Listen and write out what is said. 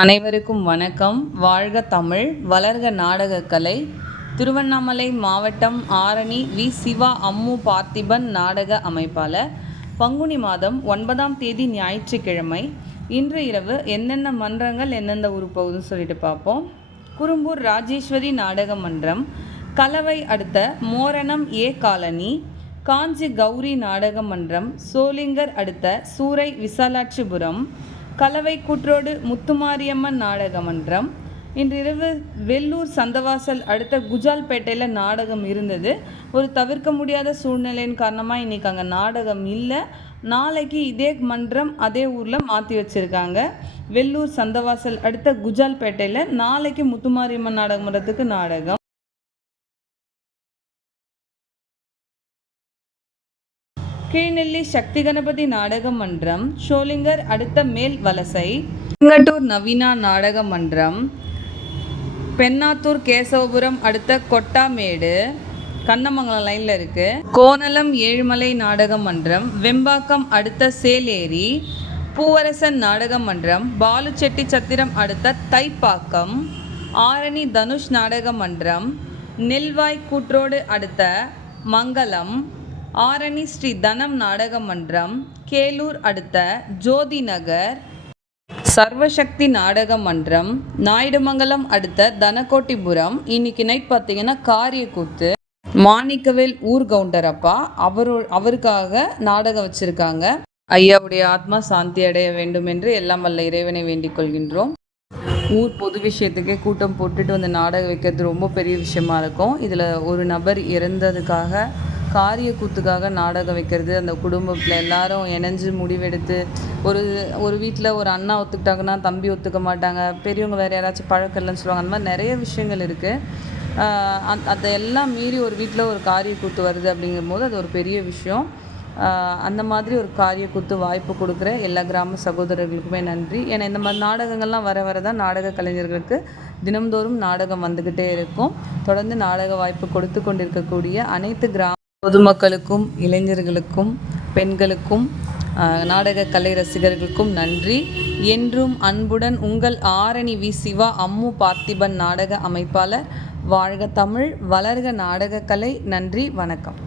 அனைவருக்கும் வணக்கம். வாழ்க தமிழ் வளர்க நாடகக்கலை. திருவண்ணாமலை மாவட்டம் ஆரணி வி. சிவா அம்மு பார்த்திபன் நாடக அமைப்பாளர். பங்குனி மாதம் ஒன்பதாம் தேதி ஞாயிற்றுக்கிழமை. இன்று இரவு என்னென்ன மன்றங்கள் எந்தெந்த ஊர் போகுதுன்னு சொல்லிட்டு பார்ப்போம். குறும்பூர் ராஜேஸ்வரி நாடக மன்றம். கலவை அடுத்த மோரணம் ஏ காலனி. காஞ்சி கௌரி நாடக மன்றம். சோளிங்கர் அடுத்த சூறை விசாலாட்சிபுரம். கலவை கூற்றோடு முத்துமாரியம்மன் நாடக மன்றம் இன்றிரவு வெள்ளூர் சந்தவாசல் அடுத்த குஜால்பேட்டையில் நாடகம் இருந்தது. ஒரு தவிர்க்க முடியாத சூழ்நிலையின் காரணமாக இன்றைக்கி அங்கே நாடகம் இல்லை. நாளைக்கு இதே மன்றம் அதே ஊரில் மாற்றி வச்சுருக்காங்க. வெள்ளூர் சந்தவாசல் அடுத்த குஜால்பேட்டையில் நாளைக்கு முத்துமாரியம்மன் நாடக மன்றத்துக்கு நாடகம். கீழ்நெல்லி சக்தி கணபதி நாடக மன்றம் ஷோலிங்கர் அடுத்த மேல் வலசை சிங்கட்டூர் நவீனா நாடக மன்றம் பெண்ணாத்தூர் கேசவபுரம் அடுத்த கொட்டாமேடு கண்ணமங்கலம் லைனில் இருக்குது கோனலம் ஏழுமலை நாடக மன்றம் வெம்பாக்கம் அடுத்த சேலேரி பூவரசன் நாடக மன்றம் பாலுச்செட்டி சத்திரம் அடுத்த தைப்பாக்கம் ஆரணி தனுஷ் நாடக மன்றம் நெல்வாய் கூற்றோடு அடுத்த மங்கலம் ஆரணி ஸ்ரீ தனம் நாடக மன்றம் கேலூர் அடுத்த ஜோதி நகர். சர்வசக்தி நாடக மன்றம் நாயுடுமங்கலம் அடுத்த தனக்கோட்டிபுரம். இன்னைக்கு நைட் பார்த்தீங்கன்னா காரியக்கூத்து. மாணிக்கவேல் ஊர் கவுண்டரப்பா அவரு அவருக்காக நாடகம் வச்சிருக்காங்க. ஐயாவுடைய ஆத்மா சாந்தி அடைய வேண்டும் என்று எல்லாம் வல்ல இறைவனை வேண்டிக் கொள்கின்றோம். ஊர் பொது விஷயத்துக்கே கூட்டம் போட்டுட்டு வந்து நாடகம் வைக்கிறது ரொம்ப பெரிய விஷயமா இருக்கும். இதில் ஒரு நபர் இறந்ததுக்காக காரிய கூத்துக்காக நாடகம் வைக்கிறது அந்த குடும்பத்தில் எல்லாரும் இணைஞ்சு முடிவெடுத்து ஒரு ஒரு வீட்டில் ஒரு அண்ணா ஒத்துக்கிட்டாங்கன்னா தம்பி ஒத்துக்க மாட்டாங்க பெரியவங்க வேறு யாராச்சும் பழக்கம் இல்லைன்னு சொல்லுவாங்க அந்த மாதிரி நிறைய விஷயங்கள் இருக்குது அந் அதையெல்லாம் மீறி ஒரு வீட்டில் ஒரு காரிய கூத்து வருது அப்படிங்கும்போது அது ஒரு பெரிய விஷயம். அந்த மாதிரி ஒரு காரிய கூத்து வாய்ப்பு கொடுக்குற எல்லா கிராம சகோதரர்களுக்குமே நன்றி. ஏன்னா இந்த மாதிரி நாடகங்கள்லாம் வர வர தான் நாடக கலைஞர்களுக்கு தினம்தோறும் நாடகம் வந்துக்கிட்டே இருக்கும். தொடர்ந்து நாடக வாய்ப்பு கொடுத்து கொண்டிருக்கக்கூடிய அனைத்து கிராம பொதுமக்களுக்கும் இளைஞர்களுக்கும் பெண்களுக்கும் நாடக கலை ரசிகர்களுக்கும் நன்றி. என்றும் அன்புடன் உங்கள் ஆரணி வி. சிவா அம்மு பார்த்திபன் நாடக அமைப்பாளர். வாழ்க தமிழ் வளர்க நாடகக்கலை நன்றி வணக்கம்.